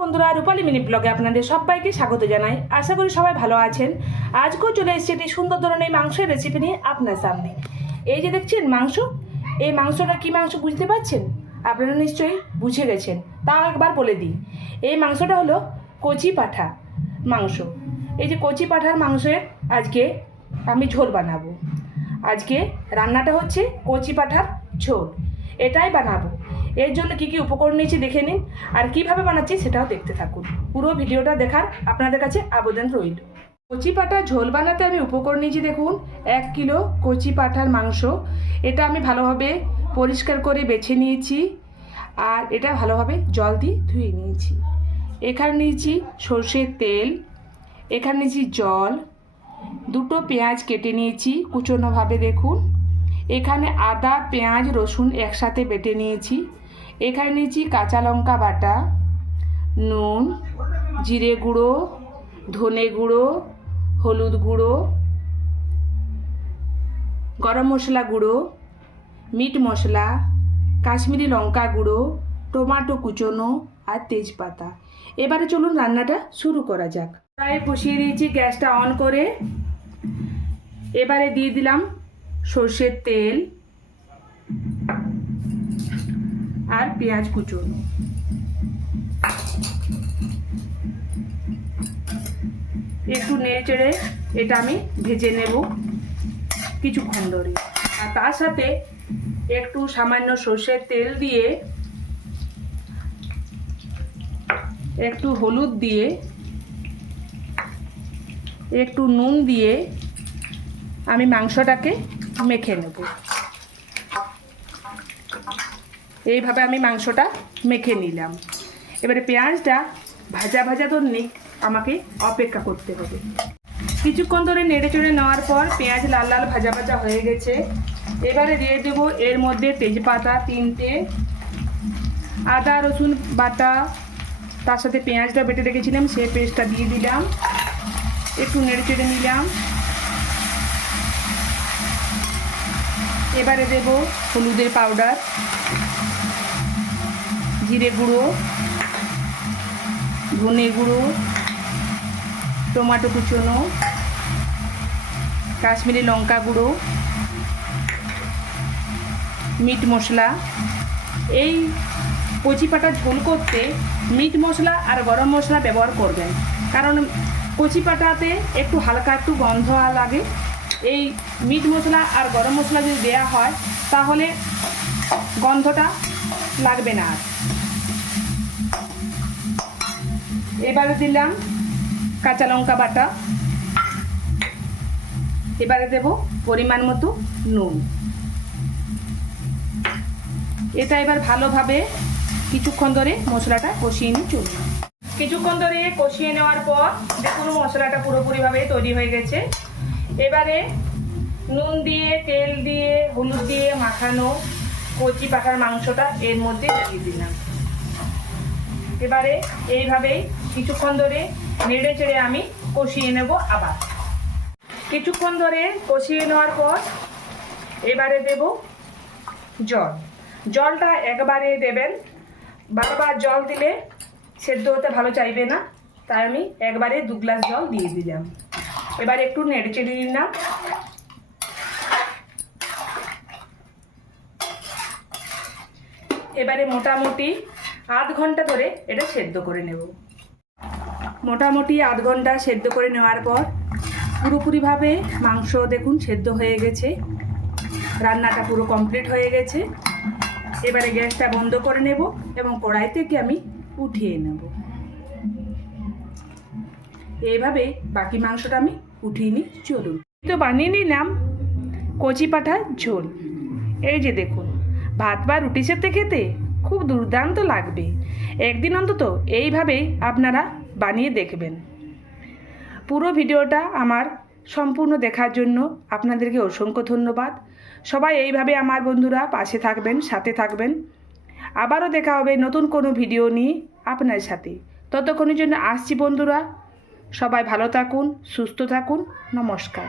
বন্ধুরা, রূপালী মিনি ব্লগে আপনাদের সবাইকে স্বাগত জানাই। আশা করি সবাই ভালো আছেন। আজকেও চলে এসেছি একটি সুন্দর ধরনের মাংসের রেসিপি নিয়ে আপনার সামনে। এই যে দেখছেন মাংস, এই মাংসটা কি মাংস বুঝতে পারছেন? আপনারা নিশ্চয়ই বুঝে গেছেন, তাও একবার বলে দিই। এই মাংসটা হলো কচি পাঁঠা মাংস। এই যে কচি পাঁঠার মাংসের আজকে আমি ঝোল বানাবো। আজকে রান্নাটা হচ্ছে কচি পাঁঠার ঝোল, এটাই বানাবো। এর জন্য কী কী উপকরণ নিয়েছি দেখে নিন, আর কিভাবে বানাচ্ছি সেটাও দেখতে থাকুন। পুরো ভিডিওটা দেখার আপনাদের কাছে আবেদন রইল। কচি পাঁঠা ঝোল বানাতে আমি উপকরণ নিয়েছি দেখুন, 1 কিলো কচি পাঁঠার মাংস। এটা আমি ভালোভাবে পরিষ্কার করে বেছে নিয়েছি, আর এটা ভালোভাবে জল দিয়ে ধুয়ে নিয়েছি। এখানে নিয়েছি সর্ষের তেল, এখানে নিয়েছি জল, 2টো পেঁয়াজ কেটে নিয়েছি কুচোনোভাবে দেখুন। এখানে আদা, পেঁয়াজ, রসুন একসাথে বেটে নিয়েছি। এখানে নিয়েছি কাঁচা লঙ্কা বাটা, নুন, জিরে গুঁড়ো, ধনে গুঁড়ো, হলুদ গুঁড়ো, গরম মশলা গুঁড়ো, মিট মশলা, কাশ্মীরি লঙ্কা গুঁড়ো, টমেটো কুচোনো আর তেজপাতা। এবারে চলুন রান্নাটা শুরু করা যাক। প্রায় বসিয়ে দিয়েছি গ্যাসটা অন করে। এবারে দিয়ে দিলাম সর্ষের তেল আর পেঁয়াজ কুচোনো। একটু নেড়ে চেড়ে এটা আমি ভেজে নেব কিছুক্ষণ ধরে। আর তার সাথে একটু সামান্য সর্ষের তেল দিয়ে, একটু হলুদ দিয়ে, একটু নুন দিয়ে আমি মাংসটাকে মেখে নেব। এইভাবে আমি মাংসটা মেখে নিলাম। এবারে পেঁয়াজটা ভাজা ভাজা তো আমাকে অপেক্ষা করতে হবে। কিছুক্ষণ ধরে নেড়ে চেড়ে নেওয়ার পর পেঁয়াজ লাল লাল ভাজা ভাজা হয়ে গেছে। এবারে দিয়ে দেব এর মধ্যে তেজপাতা 3টে, আদা রসুন বাটা, তার সাথে পেঁয়াজটা বেটে রেখেছিলাম সেই পেস্টটা দিয়ে দিলাম। একটু নেড়ে চেড়ে নিলাম। এবারে দেব হলুদের পাউডার, জিরে গুঁড়ো, ধনে গুঁড়ো, টমেটো কুচোনো, কাশ্মীরি লঙ্কা গুঁড়ো, মিট মশলা। এই কচি পাঁঠা ঝোল করতে মিট মশলা আর গরম মশলা ব্যবহার করবেন, কারণ কচি পাঁঠাতে একটু হালকা একটু গন্ধ লাগে। এই মিট মশলা আর গরম মশলা যদি দেওয়া হয় তাহলে গন্ধটা লাগবে না আর। এবারে দিলাম কাঁচা লঙ্কা বাটা। এবারে দেব পরিমাণ মতো নুন। এটা এবার ভালোভাবে কিছুক্ষণ ধরে মশলাটা কষিয়ে নিয়ে চলবে। কিছুক্ষণ ধরে কষিয়ে নেওয়ার পর দেখুন মশলাটা পুরোপুরিভাবে তৈরি হয়ে গেছে। এবারে নুন দিয়ে, তেল দিয়ে, হলুদ দিয়ে মাখানো কচি পাঁঠার মাংসটা এর মধ্যে দিয়ে দিলাম। এবারে এইভাবেই কিছুক্ষণ ধরে নেড়ে চেড়ে আমি কষিয়ে নেব। আবার কিছুক্ষণ ধরে কষিয়ে নেওয়ার পর এবারে দেব জল। জলটা একবারে দেবেন, বারবার জল দিলে সেদ্ধ হতে ভালো চাইবে না, তাই আমি একবারে 2 গ্লাস জল দিয়ে দিলাম। এবার একটু নেড়ে চেড়ে নিলাম। এবারে মোটামুটি আধ ঘন্টা ধরে এটা সেদ্ধ করে নেব। মোটামুটি আধ ঘন্টা সেদ্ধ করে নেওয়ার পর পুরোপুরিভাবে মাংস দেখুন সেদ্ধ হয়ে গেছে, রান্নাটা পুরো কমপ্লিট হয়ে গেছে। এবারে গ্যাসটা বন্ধ করে নেব এবং কড়াই থেকে আমি উঠিয়ে নেব। এইভাবে বাকি মাংসটা আমি উঠিয়ে নিই। চলুন, তো বানিয়ে নিলাম কচি পাঁঠার ঝোল। এই যে দেখুন, ভাত বা রুটির সাথে খেতে খুব দুর্দান্ত লাগবে। একদিন অন্তত এইভাবেই আপনারা বানিয়ে দেখবেন। পুরো ভিডিওটা আমার সম্পূর্ণ দেখার জন্য আপনাদেরকে অসংখ্য ধন্যবাদ। সবাই এইভাবে আমার বন্ধুরা পাশে থাকবেন, সাথে থাকবেন। আবারও দেখা হবে নতুন কোনো ভিডিও নিয়ে আপনার সাথে। ততক্ষণের জন্য আসছি বন্ধুরা, সবাই ভালো থাকুন, সুস্থ থাকুন। নমস্কার।